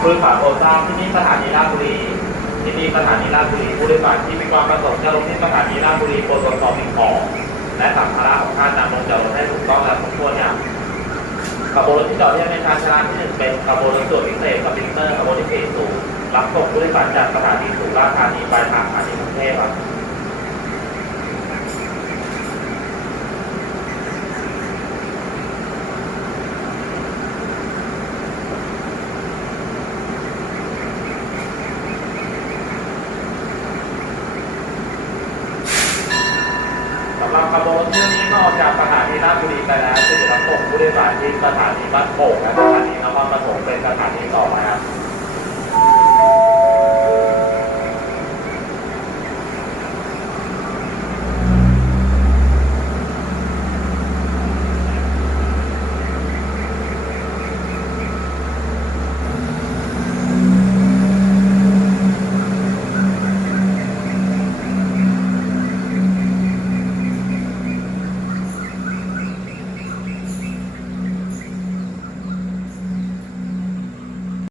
ผู้โดยสารโปรดทราบที่นี่สถานีราชบุรีที่นี่สถานีราชบุรีผู้โดยสารที่มีความประสงค์จะลงที่สถานีราชบุรีโปรดตรวจสอบสิ่งของและสัมภาระของท่านนำลงจากรถให้ถูกต้องและครบถ้วนอย่างขบวนรถที่จอดที่เป็นการชราที่หนึ่งเป็นขบวนรถตรวจพิเศษกับพิเตอร์ขบวนที่สี่สูงรับส่งผู้โดยสารจากสถานีสุราษฎร์ธานีไปทางสถานีกรุงเทพครับ สำหรับขบวนเที่ยวนี้ก็ออกจากสถานีราชบุรีไปแล้วจะรับส่งผู้โดยสารที่สถานีบ้านโป่งและสถานีนครปฐมเป็นสถานีต่อนะครับ